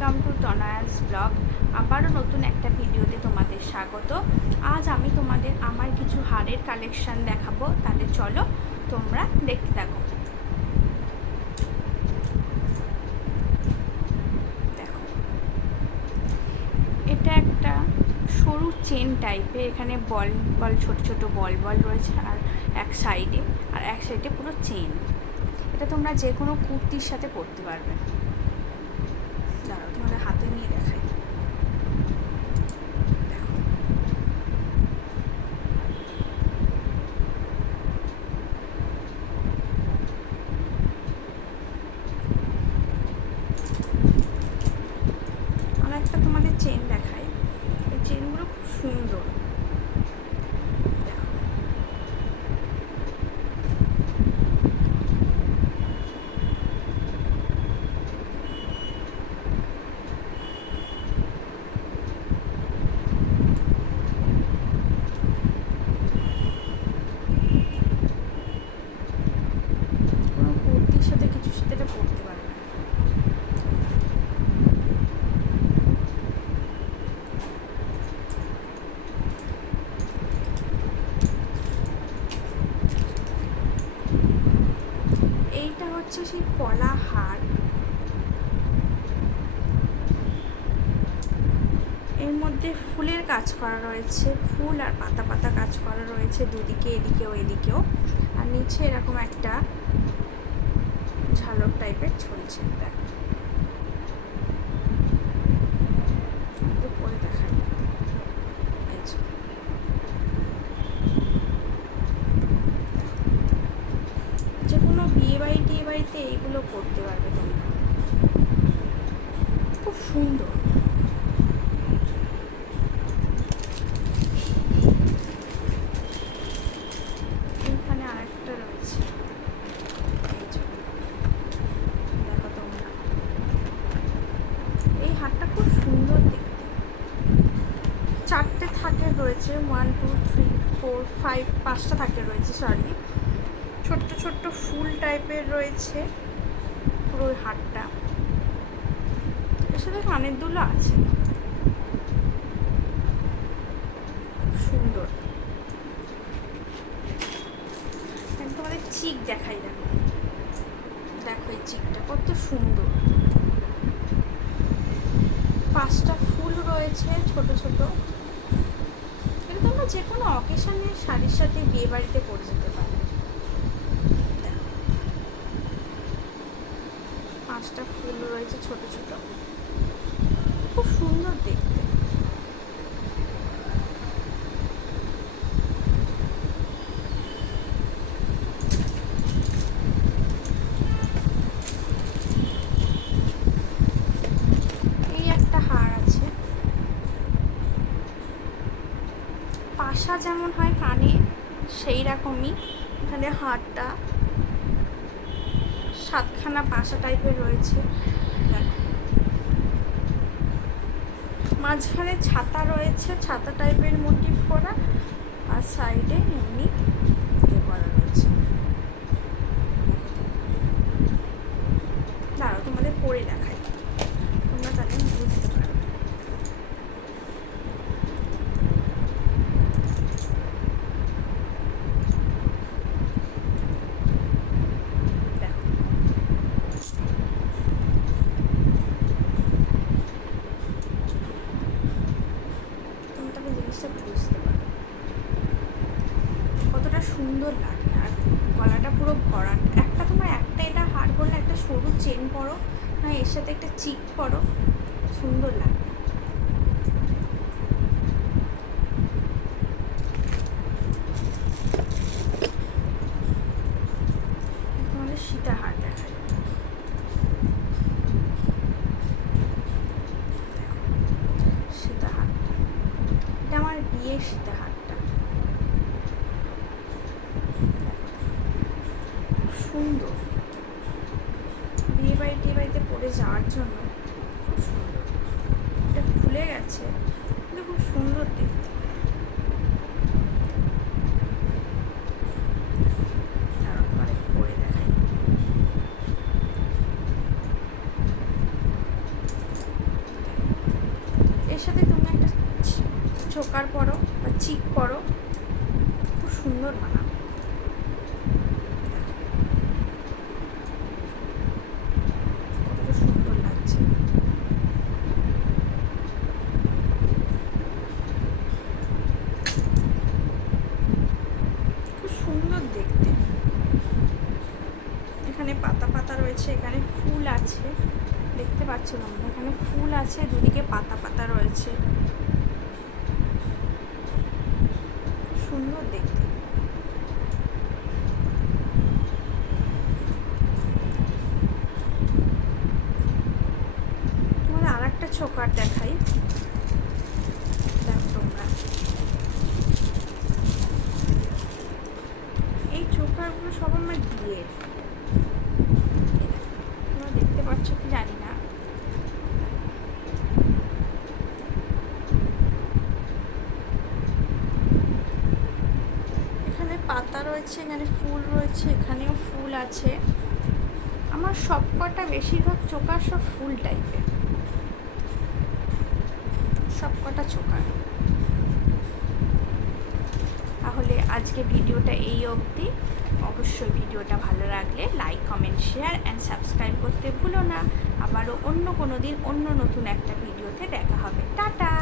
Welcome to তনয়াস blog. আবারও নতুন একটা ভিডিওতে তোমাদের স্বাগত। আজ আমি তোমাদের আমার কিছু হারের কালেকশান দেখাবো, তাহলে চলো তোমরা দেখতে থাকো। দেখো, এটা একটা সরু চেন টাইপের, এখানে বল বল ছোট ছোট বল বল রয়েছে আর এক সাইডে পুরো চেন। এটা তোমরা যে কোনো কুর্তির সাথে পরতে পারবে। দাঁড়াও, তোমাদের হাতে নিয়ে দেখাই। দেখো, আর একটা তোমাদের চেন দেখাই। এই চেনগুলো খুব সুন্দর। কোনো কুর্তির সাথে কিছুর সাথে এটা পরতে পারবে। এইটা হচ্ছে সেই পলা হার। এর মধ্যে ফুলের কাজ করা রয়েছে, ফুল আর পাতা পাতা কাজ করা রয়েছে দুদিকে, এদিকেও এদিকেও। আর নিচে এরকম একটা ঝালর টাইপের ঝুলছে। দেখো, পরে দেখাই। যে কোনো বিয়ে বাড়িতে এইগুলো করতে পারবে তোমরা, খুব সুন্দর। এখানে আরেকটা রয়েছে, দেখো তোমরা। এই হারটা খুব সুন্দর দেখতে। 4টে থাকের রয়েছে, 1 2 3 4 5, 5টা থাকের রয়েছে, সরি। ছোট্ট ছোট্ট ফুল টাইপের রয়েছে পুরো হারটা। এর সাথে কানের দুলও আছে, সুন্দর। তোমাদের চিক দেখাই। দেখো দেখো, এই চিকটা কত সুন্দর। 5টা ফুল রয়েছে ছোট ছোট। এটা তোমরা যে কোনো অকেশনের শাড়ির সাথে বিয়ে বাড়িতে পরে যেতে পারো। 5টা ফুল রয়েছে ছোট ছোট, খুব সুন্দর দেখতে। এই একটা হার আছে, পাশা যেমন হয় কানে সেই রকমই। এখানে হারটা 7খানা পাশা টাইপের রয়েছে। মাঝখানে ছাতা রয়েছে, ছাতা টাইপের মোটিভ করা, আর সাইডে এমনি করা রয়েছে। দাঁড়াও, তোমাদের পরে দেখাই, তোমরা তাহলে বুঝতে পারবে। দেখো, তুমি তাহলে জিনিসটা বুঝতে পারবে কতটা সুন্দর লাগে। আর গলাটা পুরো ভরা। একটা এটা হার করলে একটা সরু চেন পরো, না এর সাথে একটা চিক পরো, সুন্দর লাগে। তোমাদের সীতা হার দেখায়। সীতা হারটা, এটা আমার বিয়ের সীতা হারটা। সুন্দর, বিয়ে বাড়িতে পরে যাওয়ার জন্য খুব সুন্দর। এটা খুলে গেছে কিন্তু খুব সুন্দর দেখতে। পরে দেখাই। চোকার পরো বা চিক পরো, খুব সুন্দর মানাবে। কতটা সুন্দর লাগছে। খুব সুন্দর দেখতে। এখানে পাতা পাতা রয়েছে, এখানে ফুল আছে, দেখতে পাচ্ছ তোমরা, এখানে ফুল আছে, দুদিকে পাতা পাতা রয়েছে, সুন্দর দেখতে। তোমাদের আর একটা চোকার দেখাই, দেখো তোমরা এই চোকারগুলো সব আমার বিয়ের, তোমরা দেখতে পাচ্ছ কি জানি না। এখানে পাতা রয়েছে, এখানে ফুল রয়েছে, এখানেও ফুল আছে। আমার সবকটা বেশিরভাগ চোকার সব ফুল টাইপের, সবকটা চোকার। তাহলে আজকে ভিডিওটা এই অবধি। অবশ্যই ভিডিওটা ভালো লাগলে like, comment, share and subscribe করতে ভুলো না। আবারও অন্য কোনো দিন অন্য নতুন একটা ভিডিওতে দেখা হবে। টাটা।